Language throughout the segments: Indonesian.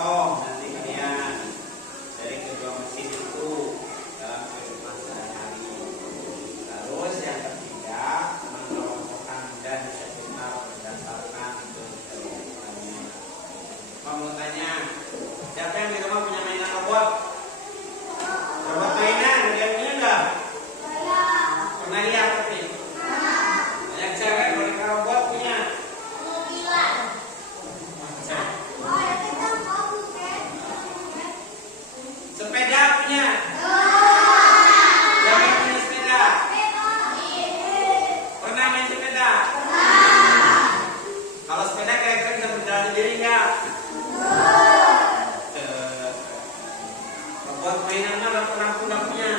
contoh nanti kalian dari kedua mesin itu dalam kehidupan sehari-hari. Terus yang ketiga, mengelompokkan dan disesuaikan berdasarkan kehidupannya. Mau tanya, siapa yang di rumah punya mainan robot? Robot mainan, kalian punya enggak? Pernah lihat tapi? Banyak cewek boneka robot punya. Sepeda punya. Siapa yang punya sepeda? Pernah main sepeda? Kalau sepeda kira-kira bisa berjalan sendiri nggak? Robot mainan mana pernah punya?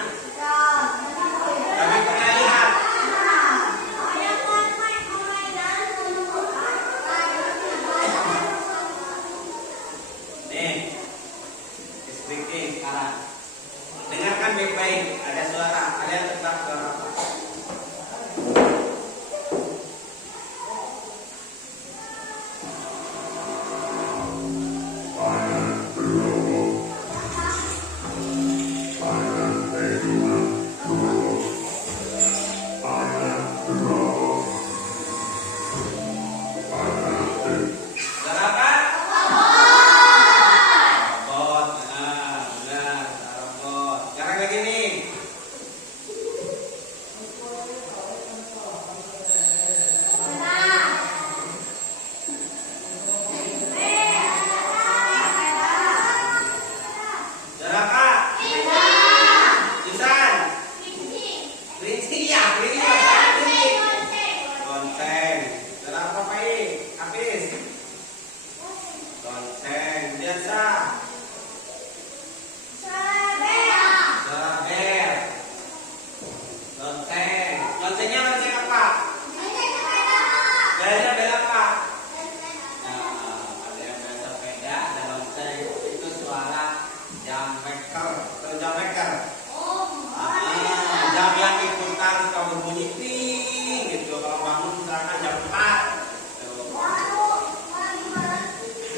Tapi pernah lihat? Nih, speaking sekarang. Dengarkan baik-baik, ada suara. Kalian tebak suara apa? Suara apa? Robot. Nah, benar, suara robot. Sekarang lagi nih. Suara apa? Susan. Kelinci ya, kelinci. Lonceng. Suara apa Pak I? Hafiz. Lonceng. Biasa. Suara bel. Lonceng. Loncengnya lonceng apa? Belnya bel apa? Nah, ada yang bel sepeda, ada lonceng. Itu suara jam maker. Atau jam maker. Jam yang ikutan suka berbunyi ting gitu. Kalau bangun misalkan jam 4. Tuh.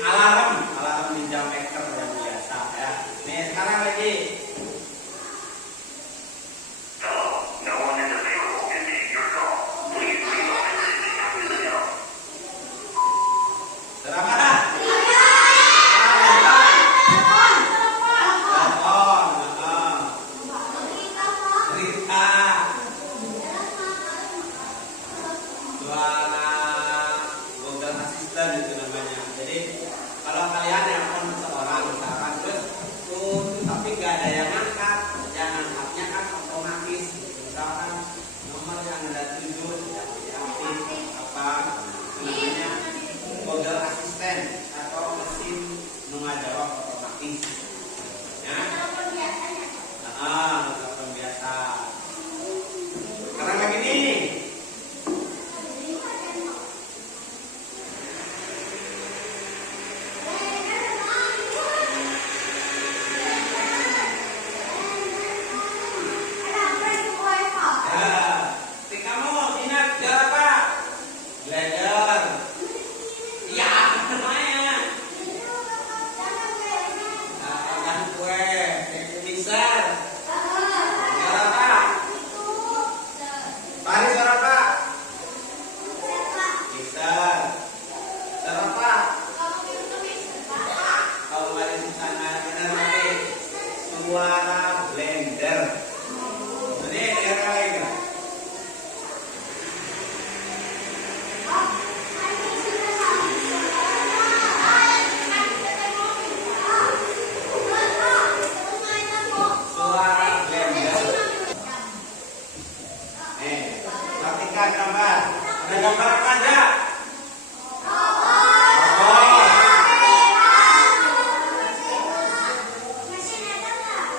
Alarm di jam maker yang biasa ya. Nih sekarang lagi. No one is available to take your call. Please leave a message after the tone. Suara apa? Telepon. Cerita. Suara Google Assistant itu namanya. Jadi kalau kalian nelpon seseorang misalkan terus tapi nggak ada yang angkat, yang angkatnya kan otomatis. Misalkan nomor yang ada 7 yang diaktif apa namanya Google Assistant atau mesin mengajawab otomatis. Ya. Telepon biasa. Sekarang lagi nih. Ya, kamu minat belajar apa? Belajar. Iya, namanya. Makan kue, mixer. Suara apa? Mari suara apa? Mixer. Suara apa? Kalau mari di sana benar nanti suara blender. Ini dengar lagi nggak? Suara blender. Nih, perhatikan gambar. Ada gambar apa aja?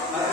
Robot.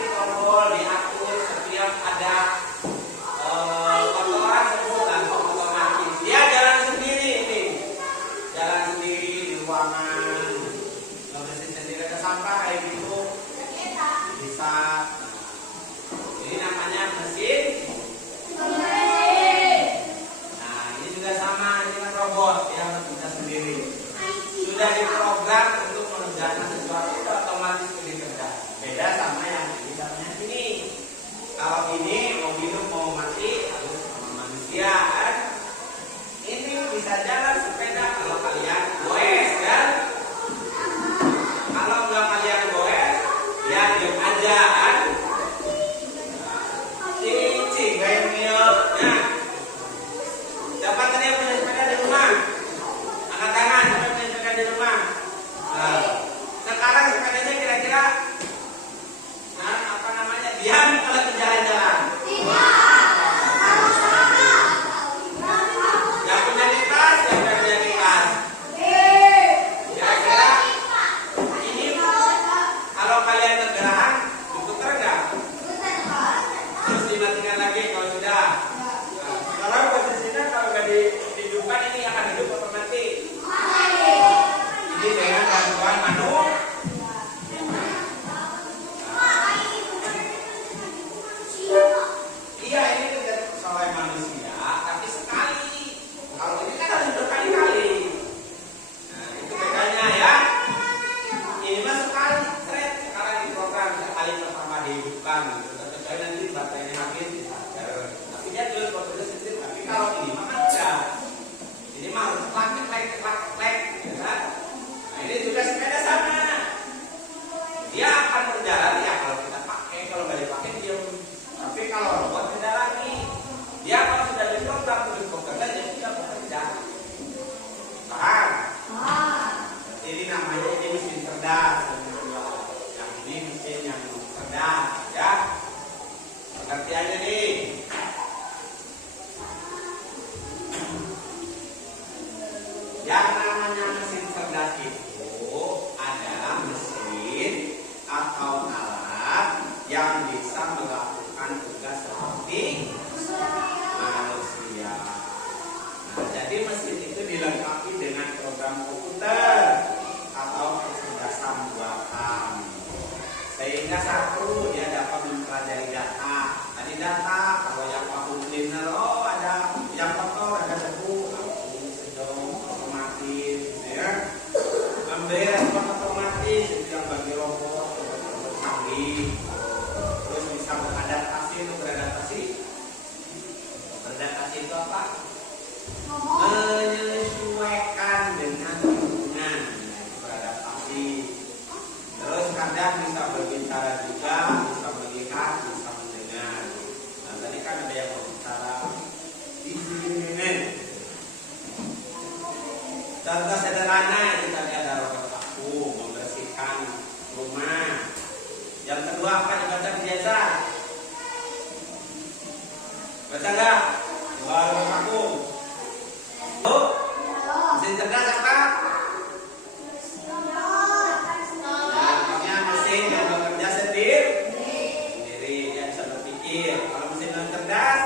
kontrol, diatur setiap ada kotoran semua langsung otomatis. Dia jalan sendiri ini, jalan sendiri di ruangan, ngebersihin sendiri ada sampah kayak gitu, bisa. Ini namanya mesin. Nah ini juga sama, ini kan robot yang bisa sendiri. Sudah diprogram untuk mengerjakan sesuatu itu otomatis dikerja. Beda sama yang ini sama yang ini. Kalau ini mau hidup mau mati harus sama manusia kan. Ini bisa jalan sepeda kalau kalian goes kan. Kalau nggak kalian goes, ya diam aja kan. Cici kayak miok. Nah, siapa tadi yang punya sepeda di rumah? Angkat tangan, siapa yang punya sepeda di rumah? Nah, sekarang sepedanya kira-kira apa namanya? Diam kalau ke jalan-jalan. Yang punya kipas, yang punya kipas. Kira-kira ini kalau kalian kegerahan, diputar nggak? Terus dimatikan lagi kalau sudah. Nah, sekarang posisinya kalau nggak dihidupkan ini akan hidup otomatis. Ini dengan bantuan manual. Iya ini tidak oleh manusia, tapi sekali. Kalau ini kan harus berkali-kali. Nah itu bedanya ya. Ini mah sekali, thread. Sekarang di program sekali pertama dihidupkan gitu. Kecuali nanti baterainya habis bisa. Tapi dia terus proses sendiri. Tapi kalau ini mah kan enggak. Ini mah harus klak, ya kan? Nah ini juga sepeda sama. Dia akan berjalan ya kalau kita pakai, kalau nggak dipakai diam. Tapi kalau robot beda lagi. Dia kalau sudah diprogram terus bekerja dia sudah bekerja. Paham? Ini namanya ini mesin cerdas. Yang ini mesin yang cerdas, ya. Mengerti aja nih. Yang namanya mesin cerdas itu adalah mesin atau alat yang bisa melakukan tugas seperti manusia. Nah, jadi mesin itu dilengkapi dengan program komputer atau kecerdasan buatan, sehingga satu dia dapat mempelajari data. Tadi data kalau yang vacuum cleaner, oh ada yang kotor, ada debu, langsung sedang otomatis, ya. Ambil respon otomatis itu yang bagi robot canggih. Terus bisa beradaptasi. Itu beradaptasi itu apa? Menyesuaikan dengan lingkungan. Beradaptasi. Terus kadang bisa berbicara juga, bisa melihat, bisa mendengar. Nah tadi kan ada yang berbicara di sini. Contoh sederhana itu tadi ada robot vakum membersihkan rumah. Yang kedua apa dibaca biasa? Baca nggak? Robot vakum. Oh, mesin cerdas apa? Namanya mesin yang bekerja sendiri. Dia bisa berpikir. Kalau mesin yang cerdas,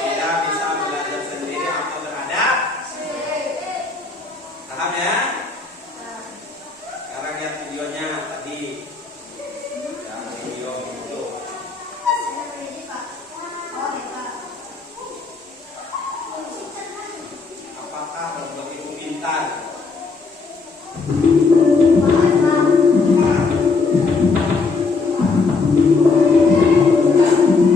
dia bisa belajar sendiri atau beradab. Paham ya? Sekarang lihat videonya tadi. Yang video itu. Apakah robot itu pintar?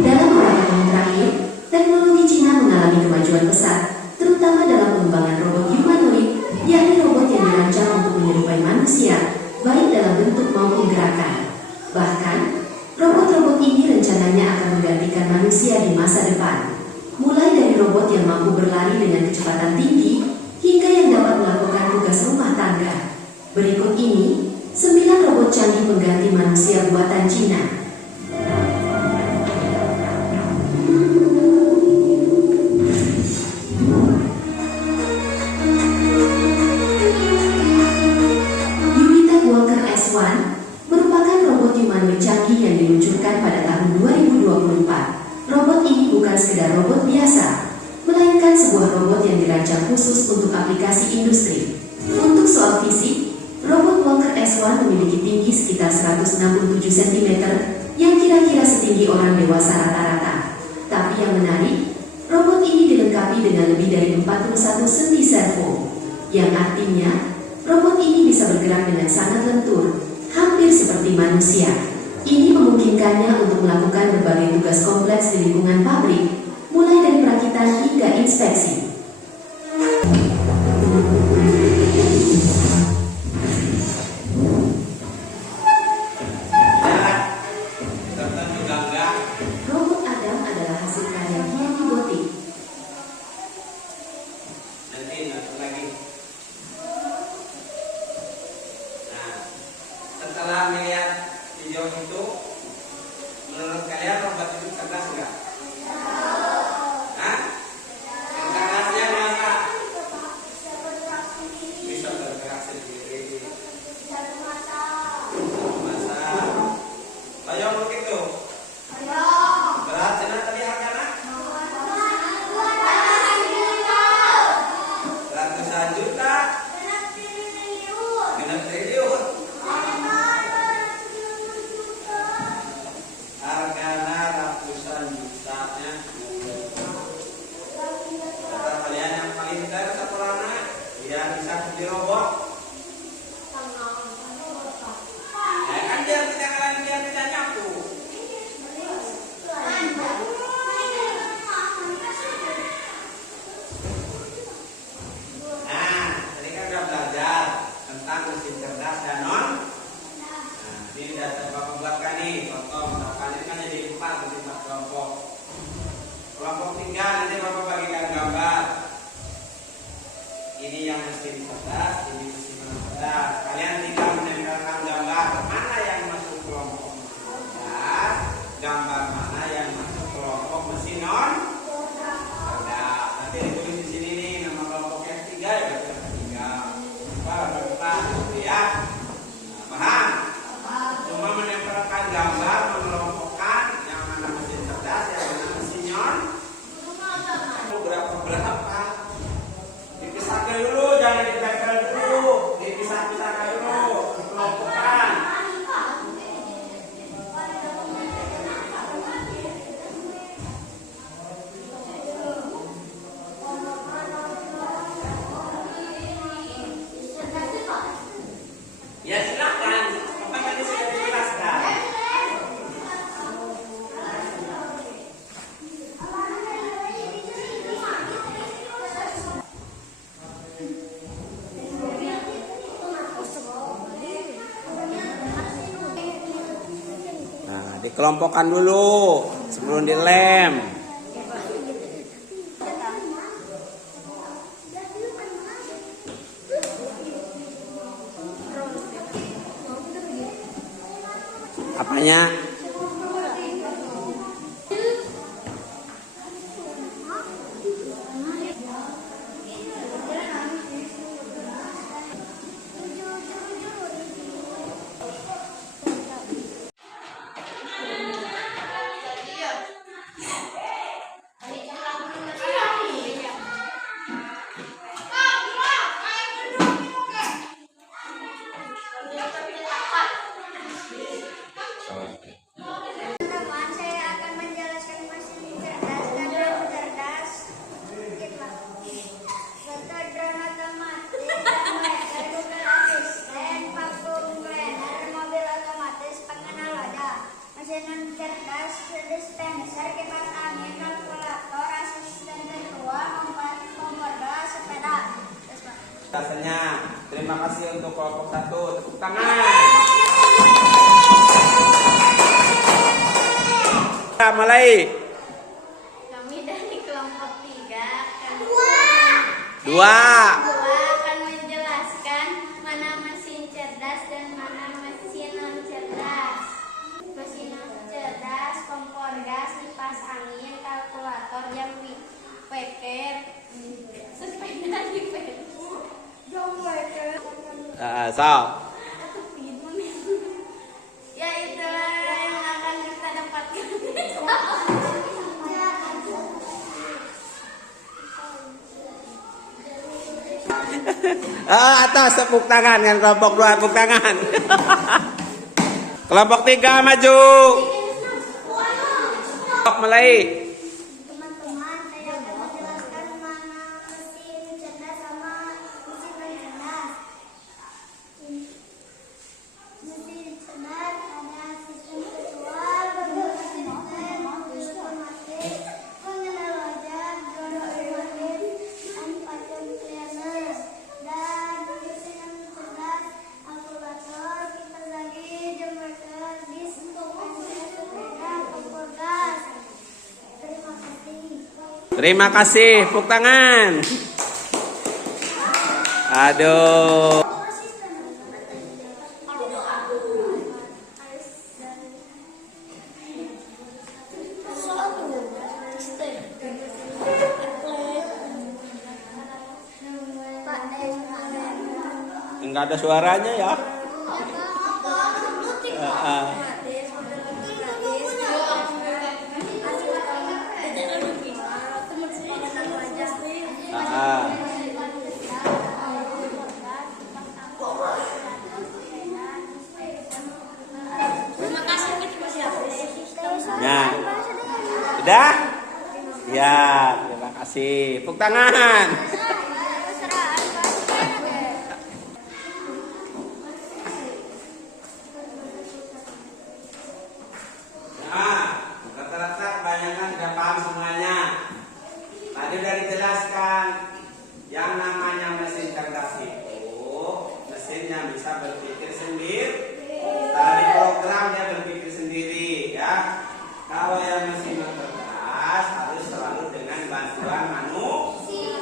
Dalam beberapa tahun terakhir, teknologi Cina mengalami kemajuan pesat, terutama dalam pengembangan robot humanoid, yakni robot yang dirancang untuk menyerupai manusia, baik dalam bentuk maupun gerakan. Bahkan, robot-robot ini rencananya akan menggantikan manusia di masa depan. Mulai dari robot yang mampu berlari dengan kecepatan tinggi, hingga yang dapat melakukan tugas rumah tangga. Berikut ini, 9 robot canggih pengganti manusia buatan Cina. Walker S1 aplikasi industri. Untuk soal fisik, robot Walker S1 memiliki tinggi sekitar 167 cm yang kira-kira setinggi orang dewasa rata-rata. Tapi yang menarik, robot ini dilengkapi dengan lebih dari 41 sendi servo, yang artinya robot ini bisa bergerak dengan sangat lentur, hampir seperti manusia. Ini memungkinkannya untuk melakukan berbagai tugas kompleks di lingkungan pabrik, mulai dari perakitan hingga inspeksi. Robot Adam adalah hasil karya Gianni Botti. Nanti satu lagi. Nah, setelah melihat video itu, menurut kalian robot itu cerdas nggak? Hah? Cerdasnya berapa? Bisa bergerak sendiri. Masak. Bayang begitu. Berat cina tadi harganya? Ratusan juta. Genap triliun. Harganya ratusan jutanya. Kata kalian yang paling pintar satu anak, dia bisa beli robot. Ya kan biar tidak nyapu. Nah, tadi kan udah belajar tentang mesin cerdas dan non. Nah, ini udah Bapak buatkan nih contoh, misalkan ini kan jadi 4 kelompok. Kelompok 3 nanti Bapak bagikan gambar. Ini yang mesin cerdas, ini mesin non cerdas. Kalian tinggal menempelkan gambar mana yang masuk kelompok mesin cerdas, gambar mana yang masuk kelompok mesin non cerdas. Nanti ditulis di sini nih nama kelompok yang 3 ya berarti ada 3. Apa gitu ya? Nah, paham? Cuma menempelkan gambar, mengelompokkan yang mana mesin cerdas, yang mana mesin non. Berapa? Dipisahkan dulu, jangan ditempel dulu. Dipisah-pisahkan dulu, dikelompokkan. Ya silakan, apa tadi sudah dijelaskan. Nah, dikelompokkan dulu sebelum dilem. Apanya? Teman-teman, saya akan menjelaskan mesin cerdas dan robot cerdas. Sederhana otomatis, termometer, Google Assistant, vacuum cleaner, mobil otomatis, pengenal wadah, mesin non cerdas, dispenser, kipas angin, kalkulator, asisten virtual, kompor gas, sepeda. Rasanya. Terima kasih untuk kelompok 1. Tepuk tangan. Kita mulai. Kami dari kelompok 3 Dua. akan menjelaskan mana mesin cerdas dan mana mesin non cerdas. Mesin non cerdas, kompor gas, kipas angin, kalkulator, jam piket, sepeda di So. Ya itulah yang akan kita dapatkan. Atas tepuk tangan yang kelompok 2 tepuk tangan. Kelompok 3 maju. Kelompok mulai. Teman-teman, saya akan menjelaskan mana mesin cerdas sama mesin non cerdas. Mesin cerdas ada sistem virtual, sistem otomatis, pengenal wajah, drone otomatis, dan pattern planner. Dan mesin non cerdas, kalkulator, kipas angin, jam marker, disk, sepeda, kompor gas. Terima kasih. Terima kasih, tepuk tangan. Aduh. Enggak ada suaranya ya. Nah, udah? Ya, terima kasih. Tepuk tangan. Nah, rata-rata kebanyakan sudah paham semuanya. Tadi sudah dijelaskan yang namanya mesin cerdas itu mesinnya bisa berpikir sendiri. Dari program dia berpikir sendiri, ya. Kalau yang mesin cerdas harus selalu dengan bantuan manusia.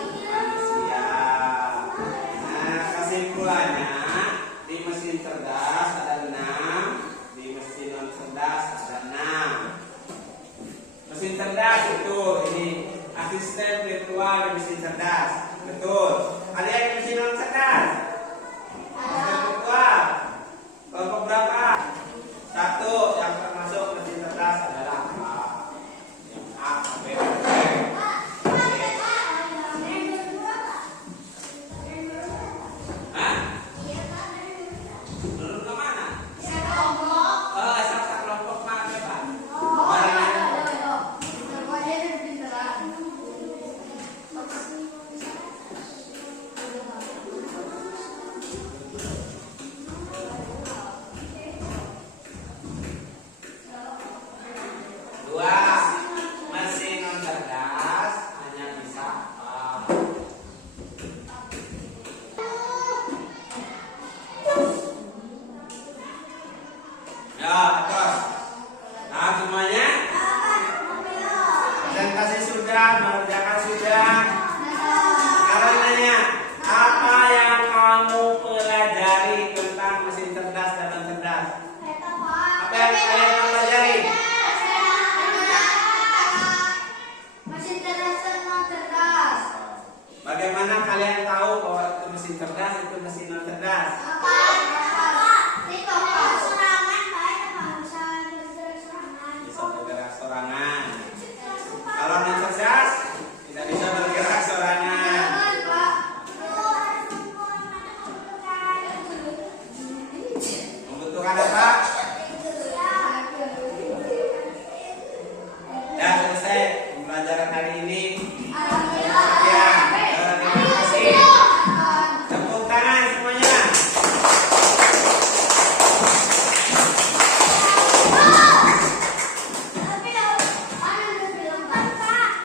Nah, kesimpulannya di mesin cerdas ada 6, di mesin non cerdas ada 6. Mesin cerdas itu ini asisten virtual di mesin cerdas, betul. Ada yang di mesin non cerdas? Asisten virtual. Kelompok berapa? 1 yang termasuk mesin cerdas adalah apa? Yang A sampai Z. Hah? Belum ke mana? Satu kelompok mana, Pak? Dua, mesin non cerdas hanya bisa apa? Ya, terus. Nah, semuanya? Presentasi sudah, mengerjakan sudah. Sekarang nanya, apa yang kamu pelajari tentang mesin cerdas dan non cerdas? Apa yang kalian pelajari? Mesin cerdas dan non cerdas. Bagaimana kalian tahu bahwa itu mesin cerdas, itu mesin non cerdas? Apa?